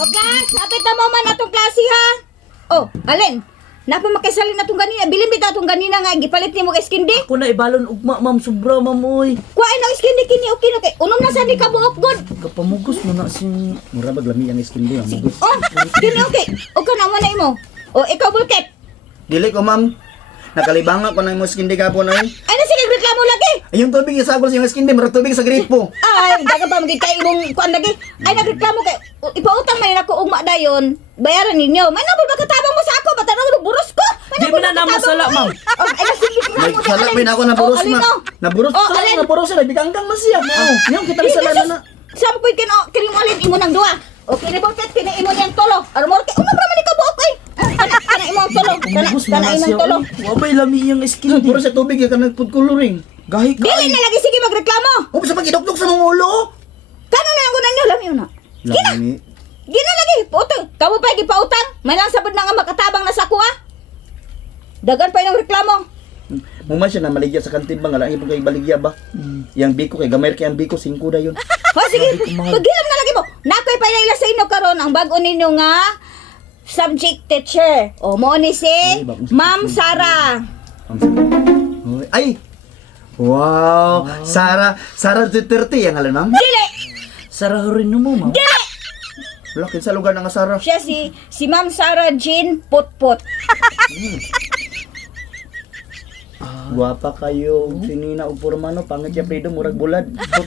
O class, hapit na mo man atong klase ha. Oh, alin? Napa makaisalin na itong ganina. Bilin bita itong ganina nga. Gipalit ni mo kay skindi. Ako na ibalon ugma, ma'am. Sobra, ma'am, oy. Kuhain na skindi kini. Okay na kay. Unom na sa di ka buok good. Kapamugos mo na si... Mura ba lami ang skin mo, amugos. Oh, kini okay. O ka na mo na imo. O, ikaw bulket. Dili ko, ma'am. Nakalibanga ko na yung skin ka po na yun. Ay na sige, reklamo lagi. Ay, yung tubig isagol sa yung skin mura tubig sa gripo. Ay, daga pa magiging kay imong kuan lagi. Ay, nagreklamo kay. Ipautang man ako ugma dayon. Bayaran ninyo. May nabol ba katabang mo sa ako? Ba't ano buros ko? Di mo na namasala, ma'am. Oh, ay, sige, reklamo Nagsala pa ako na buros alin, na. oh. Naburos Oh, sa alin? na buros na biganggang man siya. Yung kita sala na. Sampoy kin kini mo alin imo nang duwa. O kini bulket kini imo niyang tolo. Armor kay umabra man ka buok ay. Kana imo ang tolo. Kapamugos mo Kana na imong siya, tolo. oy. Wabay lami yung skin. Puro sa tubig ka nagpud coloring. Gahi ka. Dili na lagi sige magreklamo. O sa pagidokdok sa mga ulo. Kano na ang gunan niyo lamiw na. Lami. Gina lagi utang. Kamo pa gipautang. May lang sabad na nga makatabang na sa kuha. Dagan pa yung reklamo. Muma siya na maligya sa kantin ba nga lang ipong kay baligya ba? Yang biko kay gamay kay ang biko 5 da yun. O sige, paghilam na lagi mo. Nakoy pa ila sa inyo karon ang bag-o ninyo nga subject teacher. O mo ni si Ma'am Sara. Ay. Wow, Sara Duterte yang ngalan ma'am. Dili. Sarahurin mo, ma'am. Dili. Lakin sa lugar ng Sara. Siya si Ma'am Sara Jean Putput. Guwapa kayo. Sinina upurmano pangit ya freedom murag bulad. Put.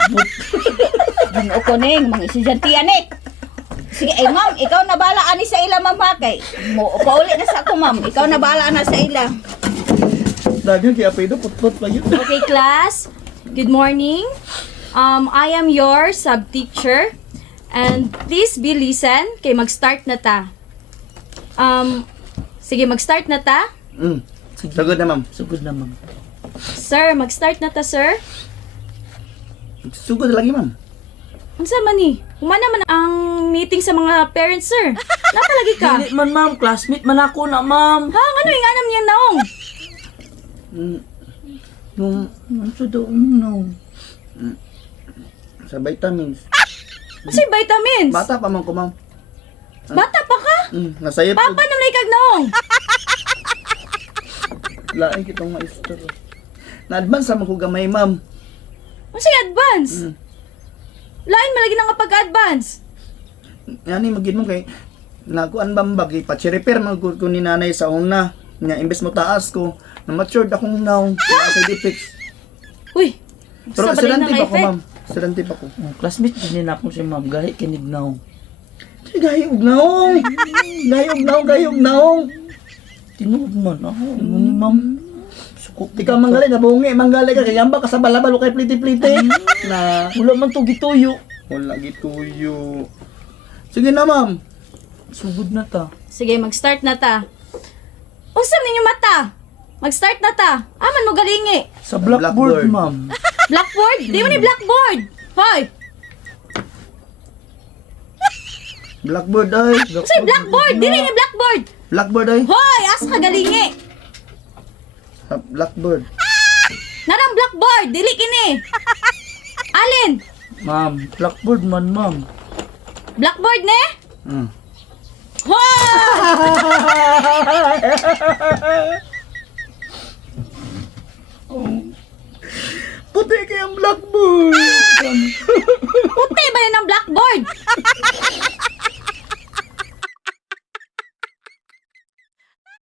Ginoo ko ning mga estudyante ani. Sige, ay ma'am, ikaw na bala ani sa ila ma'am ha, kay. Mo pauli na sa ako ma'am. Ikaw na bala na sa ila. Dagan kay freedom put pa yun. Okay, class. Good morning. I am your sub-teacher. And please be listen. Kay mag-start na ta. Sige, mag-start na ta. Sagod na ma'am. Sugod na, ma'am. Sir, mag-start na ta, sir. Sugod na lagi ma'am. Ang sama ni? Humana man ang meeting sa mga parents, sir. Napalagi ka. Dili man, ma'am. Classmate man ako na, ma'am. Ha? Ano yung anam niyan naong? Yung Ano sa daw, no. sa vitamins. Ano yung vitamins? Bata pa man ko ma'am. Bata pa ka? Nasayap Papa na may kag naong. Lain kitong maestro. Na-advance sa ko gamay ma'am. Ano yung advance? Lain malagi na nga pag-advance. Yani magin mo kay nakuan bambag ipa-repair man ko ni nanay sa una. Nga imbes mo taas ko, na matured akong now. Sa defects. Uy, Pero sa balay estudyante ng pa ko effect. ma'am. Estudyante pa ko. Classmate din na ako si ma'am. Gahi kinig na. Gayog naong. Gayog naong. Tinuod man ako. Ano ni ma'am? Sukot. Ikaw manggali na bungi, manggali ka kay amba ka sa balabalo kay pliti-pliti. Na Wala man to gituyo. wala gituyo. Sige na ma'am. Sugod na ta. Sige, mag-start na ta. Usam ninyo mata. Mag-start na ta. Aman mo galingi. Sa blackboard, Blackboard. ma'am. Blackboard? Di mo ni blackboard. Hoy! Blackboard ay. Kasi blackboard! Dili ni blackboard! Blackboard ay. Hoy! Asa ka galingi? Blackboard. Narang blackboard! Dili kini! Alin? Ma'am, blackboard man, ma'am. Blackboard ne? Hoy! Puti kayang blackboard. Puti ba yun ang blackboard?